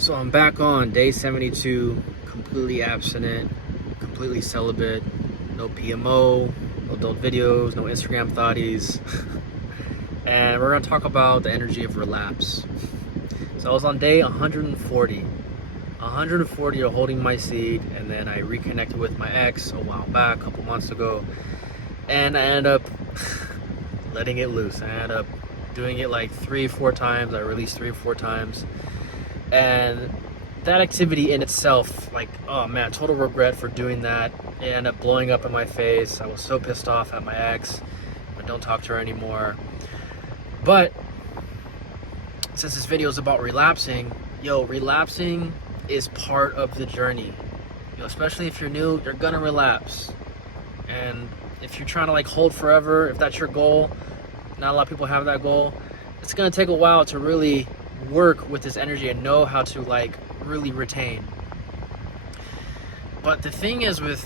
So I'm back on day 72, completely abstinent, completely celibate, no PMO, no adult videos, no Instagram thotties. And we're gonna talk about the energy of relapse. So I was on day 140. 140 of holding my seed, and then I reconnected with my ex a while back, a couple months ago, and I ended up letting it loose. I ended up doing it like 3-4 times. I released 3 or 4 times. And that activity in itself, like, oh man, total regret for doing that. It ended up blowing up in my face. I was so pissed off at my ex. I don't talk to her anymore. But since this video is about relapsing, relapsing is part of the journey. Especially if you're new, you're gonna relapse. And if you're trying to like hold forever, if that's your goal, not a lot of people have that goal, it's gonna take a while to really work with this energy and know how to like really retain. But the thing is with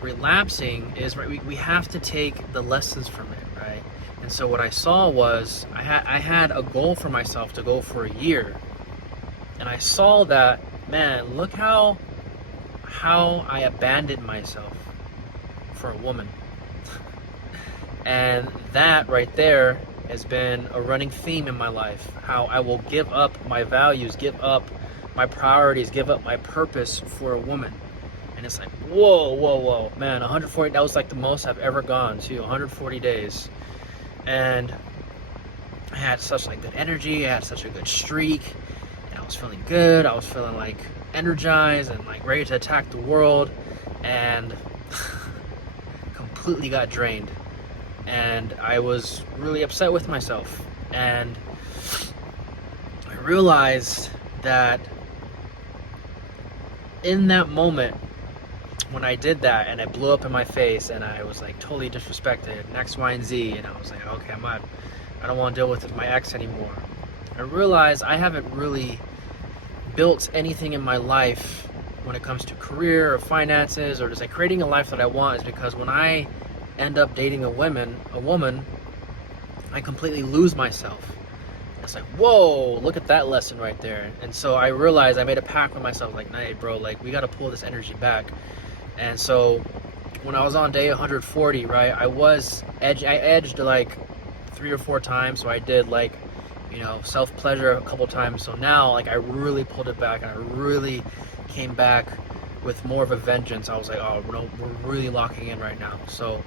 relapsing is, right, we have to take the lessons from it, right? And so what I saw was I had a goal for myself to go for a year, and I saw that, man, look how I abandoned myself for a woman. And that right there has been a running theme in my life, how I will give up my values, give up my priorities, give up my purpose for a woman. And it's like, whoa, man, 140, that was like the most I've ever gone to, 140 days. And I had such like good energy, I had such a good streak, and I was feeling good, I was feeling like energized and like ready to attack the world, and completely got drained. And I was really upset with myself, and I realized that in that moment when I did that and it blew up in my face and I was like totally disrespected and X, Y, and Z, and I was like, okay, I don't want to deal with my ex anymore. I realized I haven't really built anything in my life when it comes to career or finances or just like creating a life that I want, is because when I end up dating a woman, I completely lose myself. It's like, whoa, look at that lesson right there. And so I realized, I made a pact with myself, like, hey bro, like we got to pull this energy back. And so when I was on day 140, right, I edged like 3 or 4 times. So I did like, self-pleasure a couple times. So now like I really pulled it back and I really came back with more of a vengeance. I was like, oh no, we're really locking in right now. So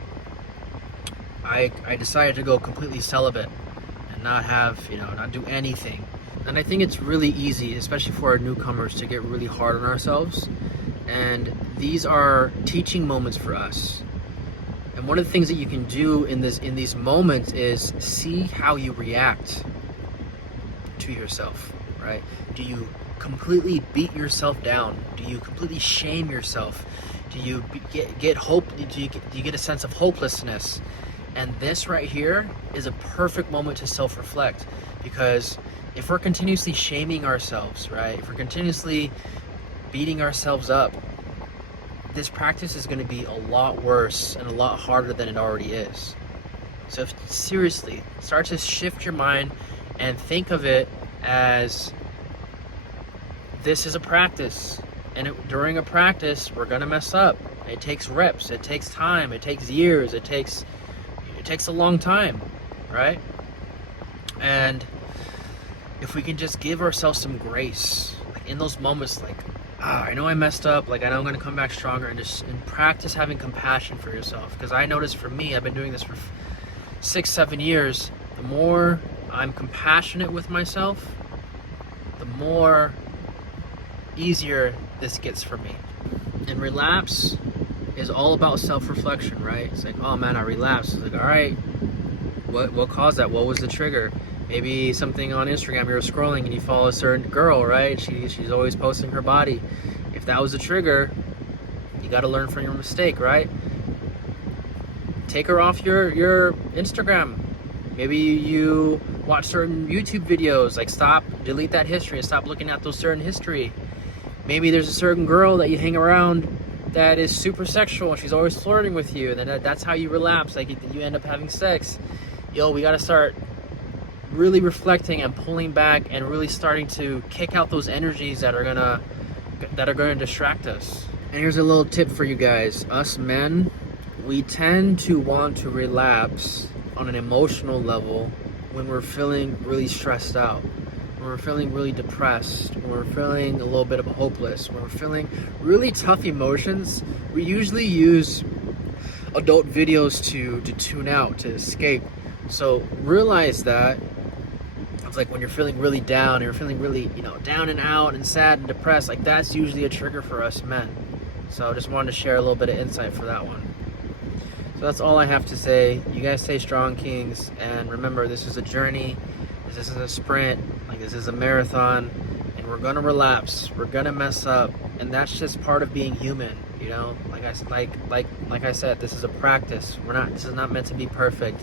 I decided to go completely celibate and not have, not do anything. And I think it's really easy, especially for our newcomers, to get really hard on ourselves. And these are teaching moments for us. And one of the things that you can do in these moments is see how you react to yourself, right? Do you completely beat yourself down? Do you completely shame yourself? Do you get hope? Do you get a sense of hopelessness? And this right here is a perfect moment to self-reflect, because if we're continuously shaming ourselves, right? If we're continuously beating ourselves up, this practice is going to be a lot worse and a lot harder than it already is. So seriously, start to shift your mind and think of it as this is a practice. And during a practice, we're going to mess up. It takes reps, it takes time, it takes years, it takes a long time, right? And if we can just give ourselves some grace, like in those moments, like, I know I messed up, like I know I'm going to come back stronger, and practice having compassion for yourself. Because I noticed for me, I've been doing this for 6-7 years, the more I'm compassionate with myself, the more easier this gets for me. And relapse is all about self-reflection, right? It's like, oh man, I relapsed. It's like, all right, what caused that? What was the trigger? Maybe something on Instagram, you're scrolling and you follow a certain girl, right? She's always posting her body. If that was the trigger, you got to learn from your mistake, right? Take her off your Instagram. Maybe you watch certain YouTube videos, like delete that history and stop looking at those certain history. Maybe there's a certain girl that you hang around that is super sexual and she's always flirting with you, and then that's how you relapse. Like you end up having sex. We got to start really reflecting and pulling back and really starting to kick out those energies that are gonna distract us. And here's a little tip for you guys. Us men, we tend to want to relapse on an emotional level when we're feeling really stressed out, when we're feeling really depressed, when we're feeling a little bit of hopeless, when we're feeling really tough emotions. We usually use adult videos to tune out, to escape. So realize that it's like when you're feeling really down, or you're feeling really, down and out and sad and depressed, like that's usually a trigger for us men. So I just wanted to share a little bit of insight for that one. So that's all I have to say. You guys stay strong, kings, and remember, this is a journey. This isn't a sprint. Like, this is a marathon, and we're gonna relapse. We're gonna mess up, and that's just part of being human. Like I said, this is a practice. This is not meant to be perfect.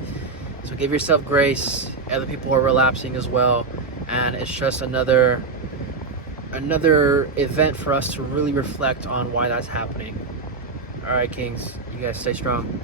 So give yourself grace. Other people are relapsing as well, and it's just another event for us to really reflect on why that's happening. All right, kings, you guys stay strong.